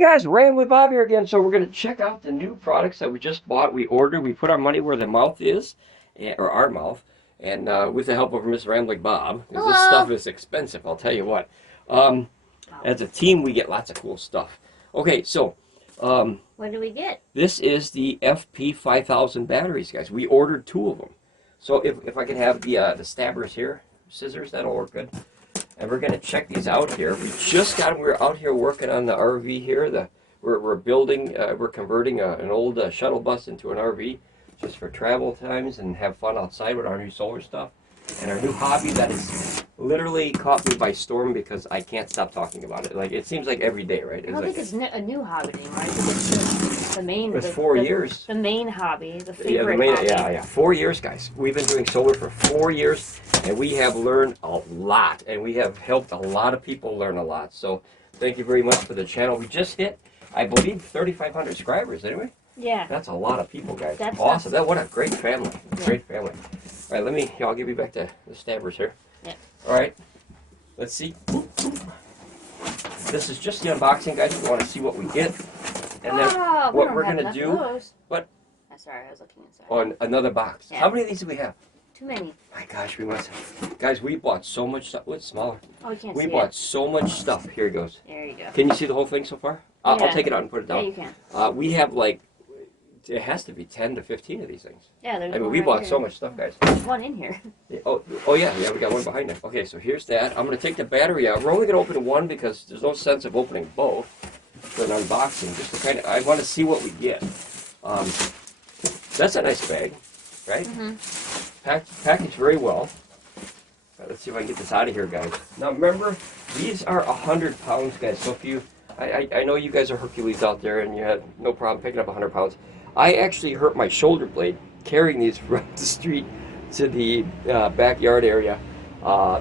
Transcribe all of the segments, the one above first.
Hey guys, Ramblin Bob here again. So we're going to check out the new products that we just bought. We ordered. We put our money where the mouth is, or our mouth, and with the help of Miss Ramblin Bob. Because this stuff is expensive, I'll tell you what. As a team, we get lots of cool stuff. Okay, so what do we get? This is the FP5000 batteries, guys. We ordered 2 of them. So if I could have the stabbers here, scissors, that'll work good. And we're going to check these out here. We just got them. We're out here working on the RV here. We're building, we're converting an old shuttle bus into an RV just for travel times and have fun outside with our new solar stuff. And our new hobby that has literally caught me by storm because I can't stop talking about it. Like, it seems like every day, right? I don't think it's a new hobby anymore. I think it's the main. It's 4 years. The main hobby, the favorite hobby. Yeah. 4 years, guys. We've been doing solar for 4 years, and we have learned a lot, and we have helped a lot of people learn a lot. So thank you very much for the channel. We just hit, I believe, 3,500 subscribers, anyway. Yeah. That's a lot of people, guys. That's awesome. What a great family. Yeah. Great family. All right, I'll give you back to the stabbers here. Yeah. All right. Let's see. This is just the unboxing, guys. We want to see what we get. And then what we're going to do. What? I'm sorry, I was looking inside. On another box. Yeah. How many of these do we have? Too many. My gosh, we must have. Guys, we bought so much stuff. What's smaller? Oh, you can't see it. We bought so much stuff. Here it goes. There you go. Can you see the whole thing so far? Yeah. I'll take it out and put it down. Yeah, you can. We have like, it has to be 10 to 15 of these things. Yeah, there's one we bought so much stuff, guys. There's one in here. Oh yeah, we got one behind it. Okay, so here's that. I'm going to take the battery out. We're only going to open one because there's no sense of opening both for an unboxing. Just to kind of, I want to see what we get. That's a nice bag, right? Mm-hmm. Packaged very well. Let's see if I can get this out of here, guys. Now remember, these are 100 pounds, guys. So if you, I know you guys are Hercules out there and you had no problem picking up 100 pounds. I actually hurt my shoulder blade carrying these from the street to the backyard area.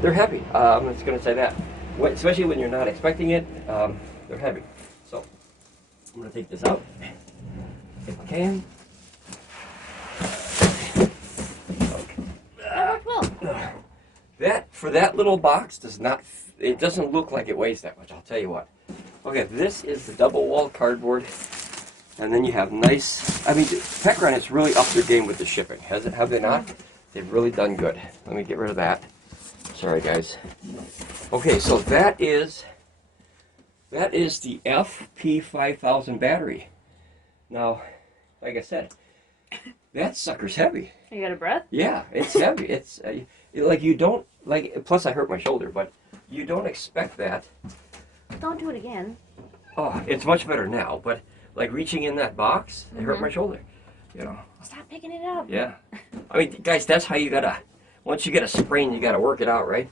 They're heavy. I'm just going to say that. Especially when you're not expecting it, they're heavy. So I'm going to take this out if I can. Okay. That, for that little box, it doesn't look like it weighs that much, I'll tell you what. Okay, this is the double wall cardboard. And then you have nice, I mean, Pecron has really upped their game with the shipping, have they not? They've really done good. Let me get rid of that. Sorry, guys. Okay, so that is the FP5000 battery. Now, like I said, that sucker's heavy. You got a breath? Yeah, it's heavy. It's like you don't, like, plus I hurt my shoulder, but you don't expect that. Don't do it again. Oh, it's much better now, but like reaching in that box, it hurt my shoulder, you know. Stop picking it up. Yeah. I mean, guys, that's how you gotta, once you get a sprain, you gotta work it out, right?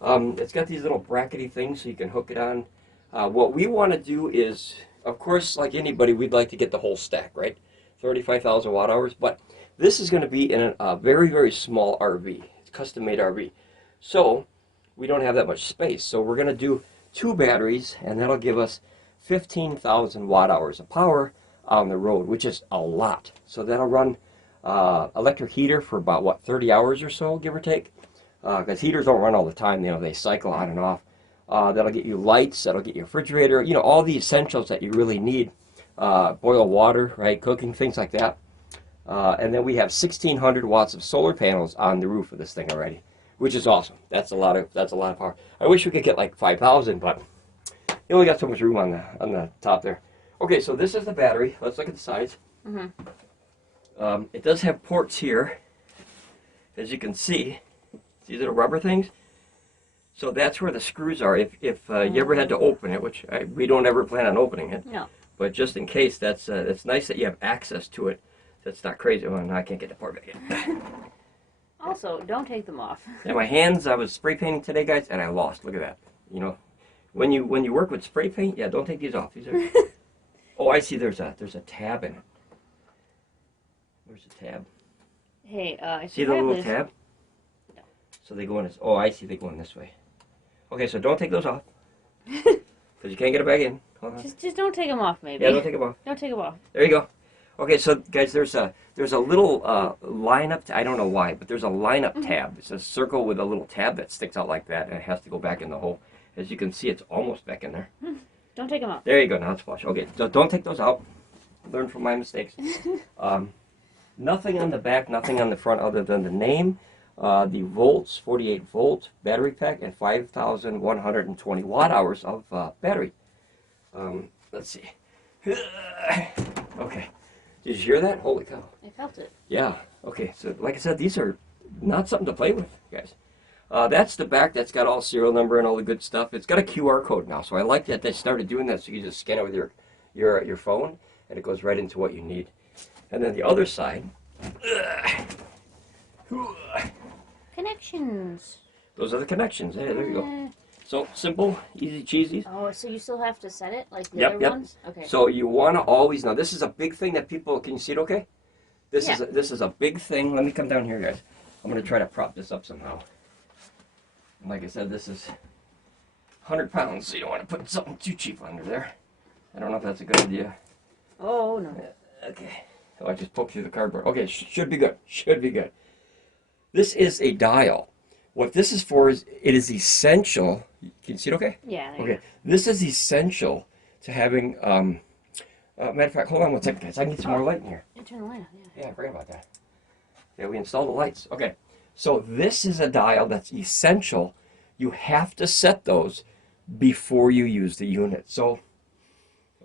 Yeah. It's got these little brackety things so you can hook it on. What we want to do is, of course, like anybody, we'd like to get the whole stack, right? 35,000 watt hours, but this is going to be in a very, very small RV. It's a custom-made RV. So we don't have that much space. So we're going to do 2 batteries, and that'll give us 15,000 watt hours of power on the road, which is a lot. So that'll run electric heater for about, what, 30 hours or so, give or take? Because heaters don't run all the time, you know, they cycle on and off. That'll get you lights, that'll get you a refrigerator, you know, all the essentials that you really need. Boil water, right, cooking, things like that. And then we have 1,600 watts of solar panels on the roof of this thing already, which is awesome. That's a lot of power. I wish we could get like 5,000, but you only got so much room on the top there. Okay, so this is the battery. Let's look at the sides. Mm-hmm. It does have ports here, as you can see. These little rubber things. So that's where the screws are. If you ever had to open it, which we don't ever plan on opening it. No. But just in case, it's nice that you have access to it. That's not crazy. Oh, no, I can't get the port back in. Also, don't take them off. Yeah, my hands, I was spray painting today, guys, and I lost. Look at that. You know, when you work with spray paint, yeah, don't take these off. These are. Oh, I see. There's a tab in it. Where's the tab? Hey, see the little tab? No. So they go in this. Oh, I see. They go in this way. Okay, so don't take those off, because you can't get it back in. Just don't take them off, maybe. Yeah, don't take them off. Don't take them off. There you go. Okay, so guys, there's a little lineup. I don't know why, but there's a lineup tab. It's a circle with a little tab that sticks out like that, and it has to go back in the hole. As you can see, it's almost back in there. Don't take them out. There you go. Now it's flush. Okay, so don't take those out. Learn from my mistakes. Nothing on the back, nothing on the front other than the name, the volts, 48 volt battery pack, and 5,120 watt hours of battery. Let's see. Okay. Did you hear that? Holy cow. I felt it. Yeah. Okay. So like I said, these are not something to play with, guys. That's the back. That's got all serial number and all the good stuff. It's got a QR code now, so I like that they started doing that. So you just scan it with your phone, and it goes right into what you need. And then the other side. Connections. Those are the connections. Hey, there you go. So simple, easy cheesy. Oh, so you still have to set it like the Yep, other yep. ones? Okay. So you want to always, now this is a big thing that people, can you see it okay? This is a big thing. Let me come down here, guys. I'm going to try to prop this up somehow. And like I said, this is 100 pounds, so you don't want to put something too cheap under there. I don't know if that's a good idea. Oh, no. Okay. Oh, I just poked through the cardboard. Okay, should be good. Should be good. This is a dial. What this is for is, it is essential. Can you see it okay? Yeah. There Okay. This is essential to having, matter of fact, hold on one second, guys. I need some more light in here. you turn the light on, yeah. Yeah, I forgot about that. Yeah, we installed the lights. Okay. So this is a dial that's essential. You have to set those before you use the unit. So,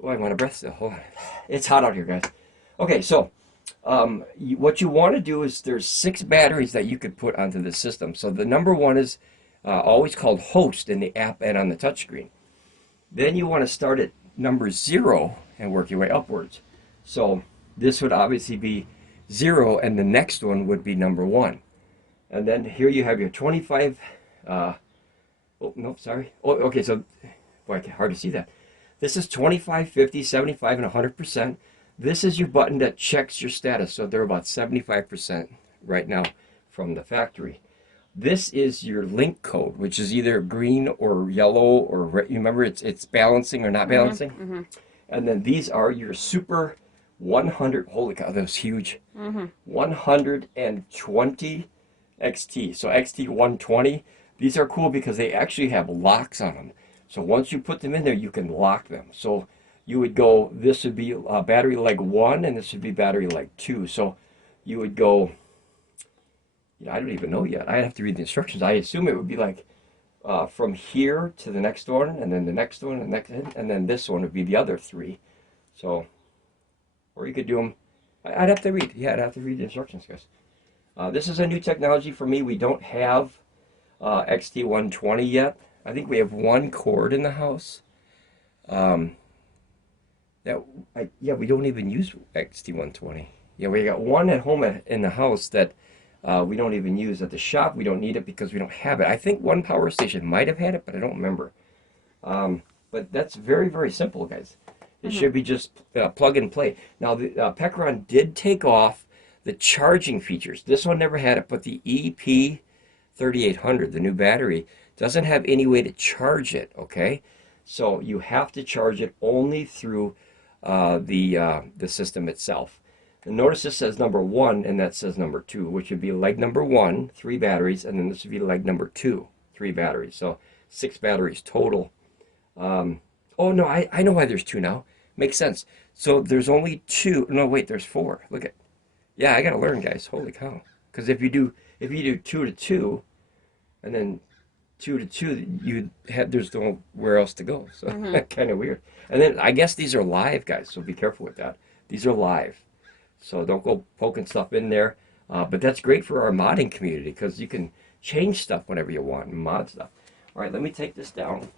oh, I'm out of breath still. Hold on. It's hot out here, guys. Okay, so what you want to do is there's 6 batteries that you could put onto the system. So the number one is always called host in the app and on the touchscreen. Then you want to start at number 0 and work your way upwards. So this would obviously be 0, and the next one would be number 1. And then here you have your 25, oh, no, sorry. Oh, okay, so, boy, hard to see that. This is 25, 50, 75, and 100%. This is your button that checks your status. So they're about 75% right now from the factory. This is your link code, which is either green or yellow or red. You remember it's balancing or not balancing? Mm-hmm. And then these are your super 100, holy cow, that was huge. 120 XT. So XT 120. These are cool because they actually have locks on them. So once you put them in there, you can lock them. So you would go, this would be battery leg 1, and this would be battery leg 2. So you would go, I don't even know yet. I'd have to read the instructions. I assume it would be like from here to the next one, and then the next one, and then this one would be the other 3. So, or you could do them, I'd have to read. Yeah, I'd have to read the instructions, guys. This is a new technology for me. We don't have XT120 yet. I think we have 1 cord in the house. We don't even use XT120. Yeah, we got 1 at home in the house that we don't even use. At the shop, we don't need it because we don't have it. I think one power station might have had it, but I don't remember. But that's very, very simple, guys. It should be just plug and play. Now, the Pecron did take off the charging features. This one never had it, but the EP3800, the new battery, doesn't have any way to charge it, okay? So you have to charge it only through the system itself. And notice this says number 1, and that says number 2, which would be leg number 1, 3 batteries, and then this would be leg number 2, 3 batteries. So 6 batteries total. Oh, no, I know why there's 2 now. Makes sense. So there's only 2. No, wait, there's 4. Look at. Yeah, I got to learn, guys. Holy cow. Because if you do 2 to 2, and then 2 to 2, there's nowhere else to go. So kind of weird. And then I guess these are live, guys, so be careful with that. These are live. So don't go poking stuff in there. But that's great for our modding community because you can change stuff whenever you want and mod stuff. All right, let me take this down.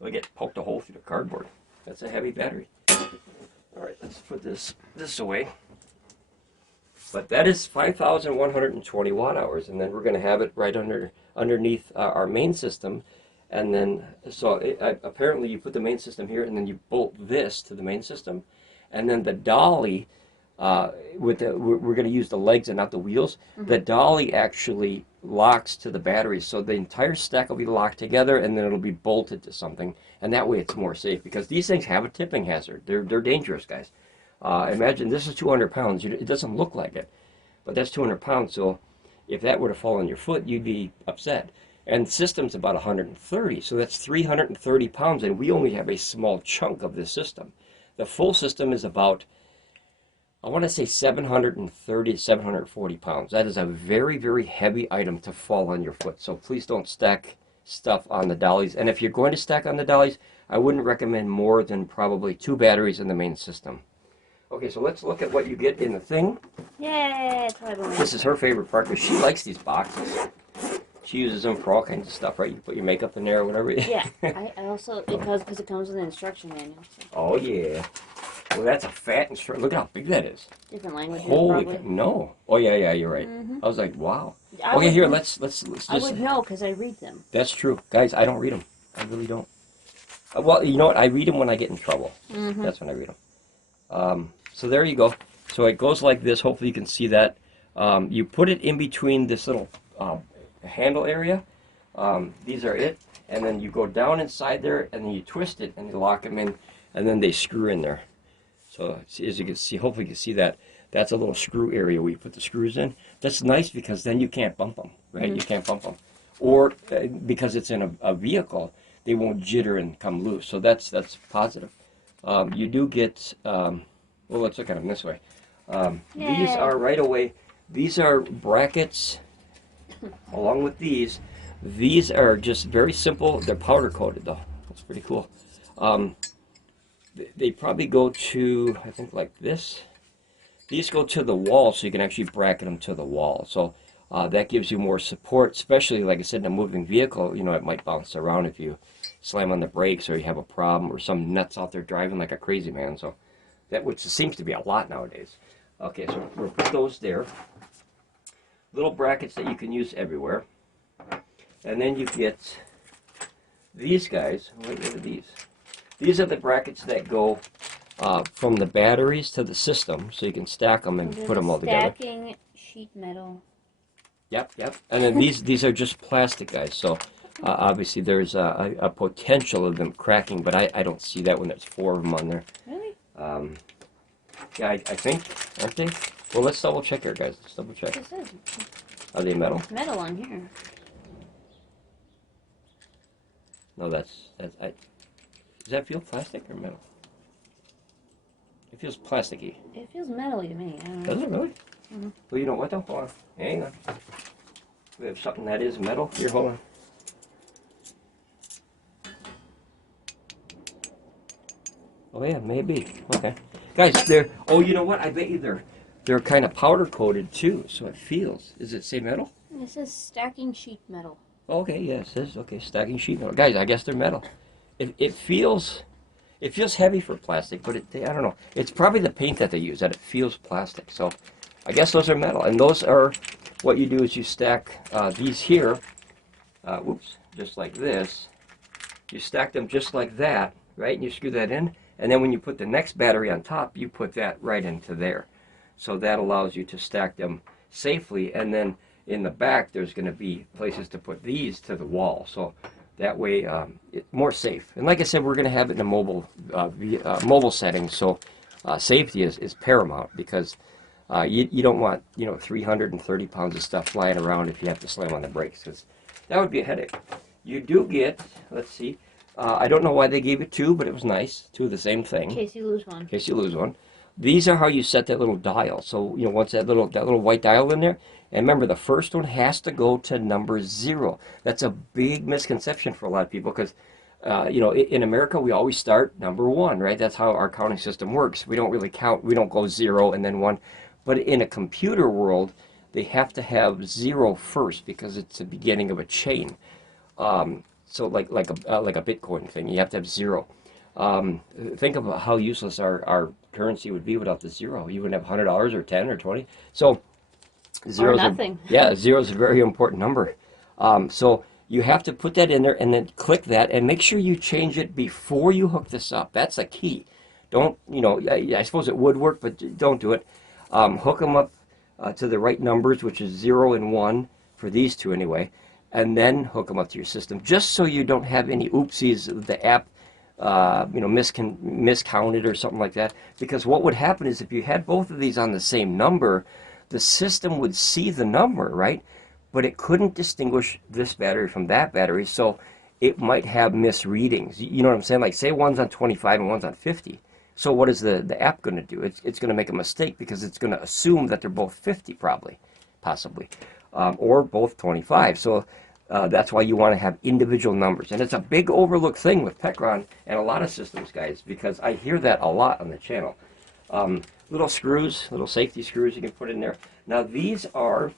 Look at, poked a hole through the cardboard. That's a heavy battery. All right, let's put this away. But that is 5,120 watt hours, and then we're going to have it right underneath our main system. And then, apparently you put the main system here, and then you bolt this to the main system. And then the dolly, we're going to use the legs and not the wheels. The dolly actually locks to the battery, so the entire stack will be locked together, and then it'll be bolted to something. And that way it's more safe, because these things have a tipping hazard. They're dangerous, guys. Imagine this is 200 pounds. It doesn't look like it, but that's 200 pounds. So if that were to fall on your foot, you'd be upset. And the system's about 130, so that's 330 pounds, and we only have a small chunk of this system. The full system is about, I want to say 730 to 740 pounds. That is a very, very heavy item to fall on your foot, so please don't stack stuff on the dollies. And if you're going to stack on the dollies, I wouldn't recommend more than probably 2 batteries in the main system. Okay, so let's look at what you get in the thing. Yay! This is her favorite part because she likes these boxes. She uses them for all kinds of stuff, right? You put your makeup in there or whatever. Yeah, I also, because it comes with an instruction manual. So. Oh, yeah. Well, that's a fat instruction. Look how big that is. Different languages, Holy probably. no. Oh, yeah, you're right. I was like, wow. Okay, here, let's just... I would know because I read them. That's true. Guys, I don't read them. I really don't. Well, you know what? I read them when I get in trouble. That's when I read them. So there you go. So it goes like this. Hopefully you can see that. You put it in between this little handle area. These are it. And then you go down inside there, and then you twist it, and you lock them in, and then they screw in there. So as you can see, hopefully you can see that. That's a little screw area where you put the screws in. That's nice because then you can't bump them, right? You can't bump them. Or because it's in a vehicle, they won't jitter and come loose. So that's positive. You do get, well, let's look at them this way. These are right away, these are brackets along with these. These are just very simple. They're powder coated though. That's pretty cool. They probably go to, I think, like this. These go to the wall, so you can actually bracket them to the wall. So that gives you more support, especially, like I said, in a moving vehicle. You know, it might bounce around if you slam on the brakes or you have a problem or some nuts out there driving like a crazy man. So that, which seems to be a lot nowadays. Okay, so we'll put those there. Little brackets that you can use everywhere. And then you get these guys. What are these? These are the brackets that go from the batteries to the system, so you can stack them and put them all together. Stacking sheet metal. Yep. And then these are just plastic, guys. So obviously there's a potential of them cracking, but I don't see that when there's 4 of them on there. Really? Yeah, I think, aren't they? Well, let's double check here, guys. Let's double check. This is Are they metal? metal on here. No, does that feel plastic or metal? It feels plasticky. It feels metally to me. I don't know. Does it really? Well, you know what though? Hold on. Hang on. We have something that is metal. Here, hold on. Oh yeah, maybe. Okay. Guys, they're, oh, you know what? I bet you they're kind of powder coated too, so it feels. Does it say metal? It says stacking sheet metal. Okay, yeah, it says, okay, stacking sheet metal. Guys, I guess they're metal. It feels heavy for plastic, but I don't know. It's probably the paint that they use, that it feels plastic. So I guess those are metal. And those are, what you do is you stack these here, whoops, just like this. You stack them just like that, right? And you screw that in. And then when you put the next battery on top, you put that right into there. So that allows you to stack them safely. And then in the back, there's going to be places to put these to the wall. So that way, it's more safe. And like I said, we're going to have it in a mobile setting. So safety is paramount because you don't want 330 pounds of stuff flying around if you have to slam on the brakes, because that would be a headache. You do get, let's see, I don't know why they gave it 2, but it was nice. 2 of the same thing. In case you lose one. In case you lose one. These are how you set that little dial. So, once that little white dial in there, and remember, the first one has to go to number 0. That's a big misconception for a lot of people because, in America, we always start number 1, right? That's how our counting system works. We don't really count. We don't go 0 and then 1. But in a computer world, they have to have 0 first because it's the beginning of a chain. So like a Bitcoin thing, you have to have 0. Think about how useless our currency would be without the 0. You wouldn't have $100 or 10 or 20. So or nothing. 0 is a very important number. So you have to put that in there and then click that and make sure you change it before you hook this up. That's the key. Don't, I suppose it would work, but don't do it. Hook them up to the right numbers, which is 0 and 1 for these 2 anyway, and then hook them up to your system, just so you don't have any oopsies, the app miscounted or something like that. Because what would happen is if you had both of these on the same number, the system would see the number, right? but it couldn't distinguish this battery from that battery, so it might have misreadings. You know what I'm saying? Like, say one's on 25 and one's on 50. So what is the app going to do? It's going to make a mistake because it's going to assume that they're both 50 probably, possibly, or both 25. So that's why you want to have individual numbers. And it's a big overlooked thing with Pecron and a lot of systems, guys, because I hear that a lot on the channel. Little screws, little safety screws you can put in there. Now these are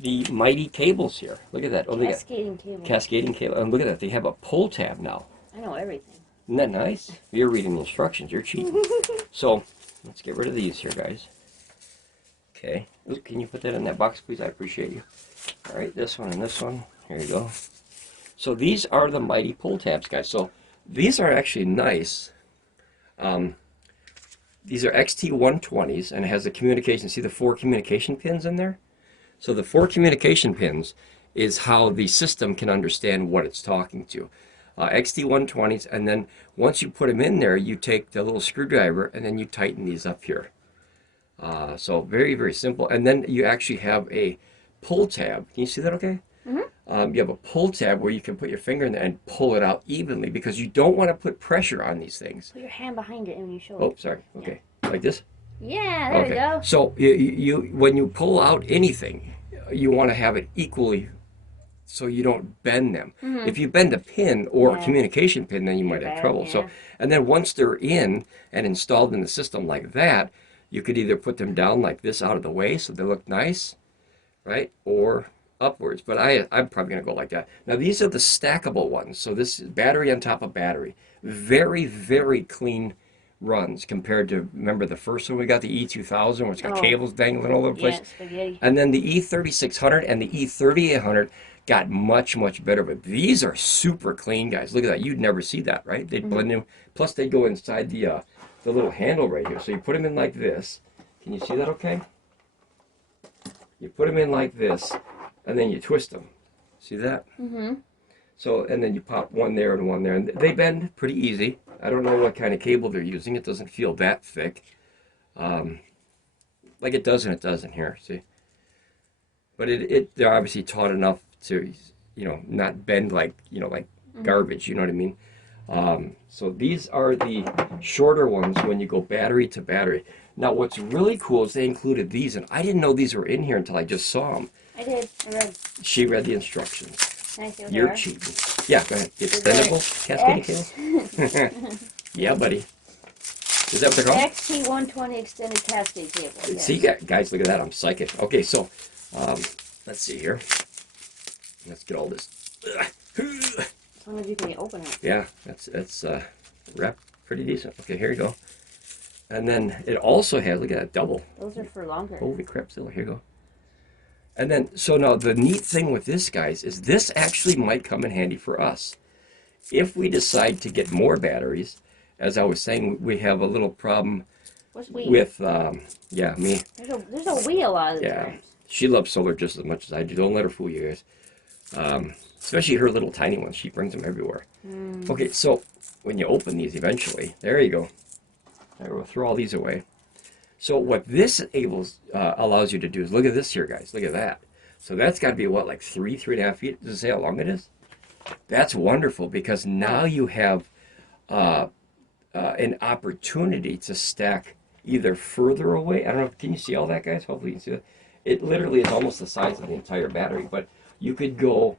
the mighty cables here. Look at that. Oh, Cascading cable. Cascading cable. And look at that. They have a pull tab now. I know everything. Isn't that nice? You're reading the instructions. You're cheating. So let's get rid of these here, guys. Okay. Ooh, can you put that in that box, please? I appreciate you. All right, this one and this one. Here you go. So these are the mighty pull tabs, guys. So these are actually nice. These are XT120s, and it has the communication. See the 4 communication pins in there? So the 4 communication pins is how the system can understand what it's talking to. XT120s, and then once you put them in there, you take the little screwdriver and then you tighten these up here. So very, very simple. And then you actually have a pull tab. Can you see that okay? Mm-hmm. You have a pull tab where you can put your finger in there and pull it out evenly because you don't want to put pressure on these things. Put your hand behind it and you show it. Oh, sorry. Okay. Yeah. Like this? Yeah, there we go. So you when you pull out anything, you want to have it equally so you don't bend them. Mm-hmm. If you bend a pin or a communication pin, then you might have trouble. Yeah. So, and then once they're in and installed in the system like that, you could either put them down like this out of the way so they look nice, right? Or upwards. But I'm probably going to go like that. Now, these are the stackable ones. So this is battery on top of battery. Very, very clean runs compared to, remember the first one we got, the E2000, where it's got cables dangling all over the place? Spaghetti. And then the E3600 and the E3800 got much, much better. But these are super clean, guys. Look at that. You'd never see that, right? They'd blend in. Plus, they go inside the little handle right here. So you put them in like this. Can you see that okay? You put them in like this, and then you twist them. See that? Mm-hmm. So, and then you pop one there and one there. And they bend pretty easy. I don't know what kind of cable they're using. It doesn't feel that thick. Like it does and it doesn't here, see? But they're obviously taught enough to, not bend like, like garbage, you know what I mean? So these are the shorter ones when you go battery to battery. Now what's really cool is they included these, and I didn't know these were in here until I just saw them. I did. I read. She read the instructions. Can I see what You're cheating. Yeah, go ahead. The extendable cascading cable? Yeah, buddy. Is that what they're called? XT120 extended cascade cable. Yes. See, guys, look at that. I'm psychic. Okay, so let's see here. Let's get all this. As long as you can open it. Yeah, that's wrapped pretty decent. Okay, here you go. And then it also has, look at that, double. Those are for longer. Holy crap, still, here you go. And then, so now the neat thing with this, guys, is this actually might come in handy for us. If we decide to get more batteries, as I was saying, we have a little problem with, yeah, me. There's a wheel out of the times. She loves solar just as much as I do. Don't let her fool you guys. Especially her little tiny ones. She brings them everywhere. Okay, so when you open these eventually, there you go. I will throw all these away. So what this allows you to do is, look at this here, guys. Look at that. So that's got to be, what, like 3.5 feet? Does it say how long it is? That's wonderful, because now you have an opportunity to stack either further away. I don't know, can you see all that, guys? Hopefully you can see that. It literally is almost the size of the entire battery, but you could go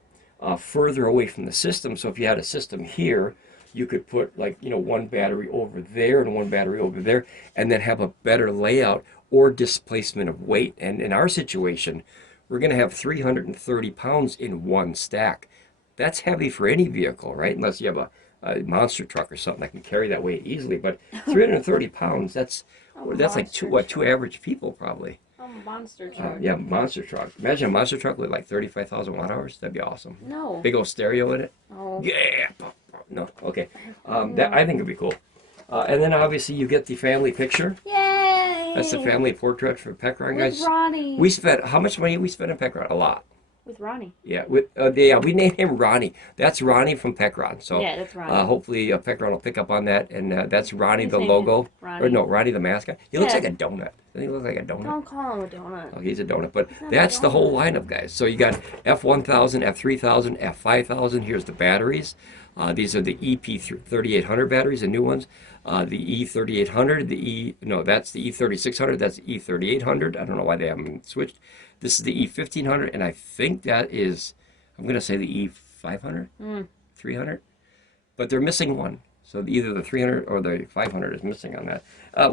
further away from the system. So if you had a system here, you could put, like, one battery over there and one battery over there, and then have a better layout or displacement of weight. And in our situation, we're going to have 330 pounds in one stack. That's heavy for any vehicle, right? Unless you have a monster truck or something that can carry that weight easily. But 330 pounds, that's like two average people probably. Monster truck. Yeah, monster truck. Imagine a monster truck with like 35,000 watt hours. That'd be awesome. No. Big old stereo in it. Oh. Yeah. No. Okay. That I think would be cool. And then obviously you get the family picture. Yay! That's the family portrait for Pecron, guys. With Ronnie. We spent, how much money did we spend on Pecron? A lot. With Ronnie. Yeah. We named him Ronnie. That's Ronnie from Pecron. So yeah, that's Ronnie. hopefully Pecron will pick up on that, and that's Ronnie the logo. Ronnie. Or no, Ronnie the mascot. He looks like a donut. Doesn't he look like a donut? Don't call him a donut. Okay, he's a donut, but He's not a that's the whole donut. lineup, guys. So you got F1000, F3000, F5000. Here's the batteries. These are the EP3800 batteries, the new ones. The E3800, that's the E3600, that's the E3800. I don't know why they haven't switched. This is the E1500, and I think that is, I'm going to say the E500, 300, but they're missing one. So either the 300 or the 500 is missing on that.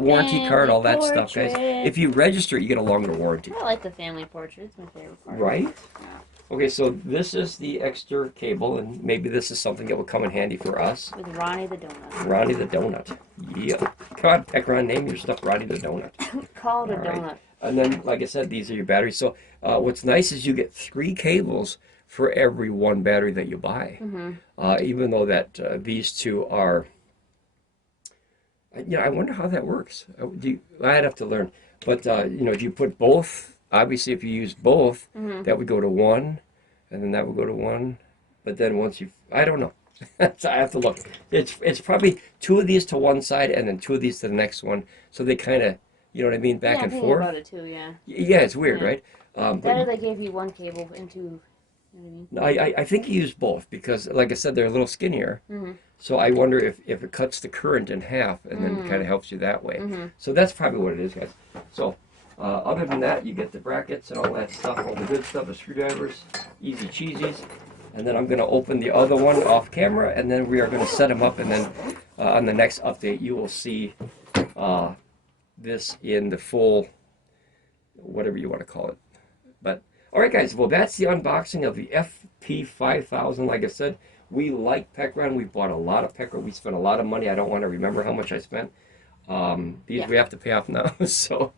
Warranty card, all that stuff, guys. If you register, you get a longer warranty. I like the family portrait. It's my favorite part. Right? Yeah. Okay, so this is the extra cable, and maybe this is something that will come in handy for us. With Ronnie the Donut. Ronnie the Donut. Yeah. Come on, Pecron, name your stuff Ronnie the Donut. Call it a All right. donut. And then, like I said, these are your batteries. So what's nice is you get 3 cables for every 1 battery that you buy. Even though that these two are, I wonder how that works. I'd have to learn. But, do you put both? Obviously, if you use both, that would go to 1, and then that would go to 1. But then once I don't know. So I have to look. It's probably 2 of these to one side, and then 2 of these to the next one. So they kind of, you know what I mean, back and forth. About it too, yeah. Yeah, it's weird, right? Better they gave you 1 cable into, you know what I mean? I think you use both because, like I said, they're a little skinnier. So I wonder if it cuts the current in half and then kind of helps you that way. So that's probably what it is, guys. So other than that, you get the brackets and all that stuff, all the good stuff, the screwdrivers, easy cheesies. And then I'm going to open the other one off camera, and then we are going to set them up. And then on the next update, you will see this in the full, whatever you want to call it. But all right, guys. Well, that's the unboxing of the FP5000. Like I said, we like Pecron. We bought a lot of Pecron. We spent a lot of money. I don't want to remember how much I spent. These we have to pay off now. So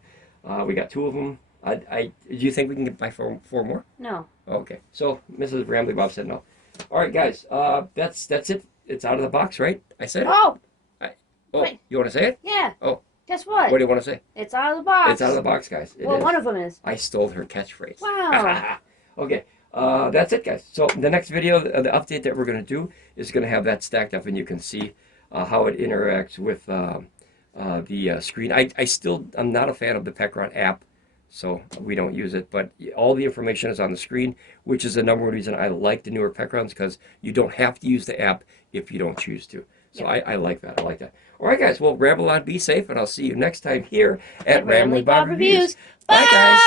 we got 2 of them. Do you think we can buy 4 more? No. Okay. So Mrs. Ramblin Bob said no. All right, guys. That's it. It's out of the box, right? I said it. Oh! Wait. You want to say it? Yeah. Oh. Guess what? What do you want to say? It's out of the box. It's out of the box, guys. It well, is. one of them is. I stole her catchphrase. Wow. Okay. That's it, guys. So the next video, the update that we're going to do is going to have that stacked up, and you can see how it interacts with the screen. I'm not a fan of the Pecron app, so we don't use it. But all the information is on the screen, which is the number one reason I like the newer Pecrons, because you don't have to use the app if you don't choose to. So I like that. I like that. All right, guys. Well, ramble on, be safe, and I'll see you next time here at Ramblin Bob Reviews. Bye, guys.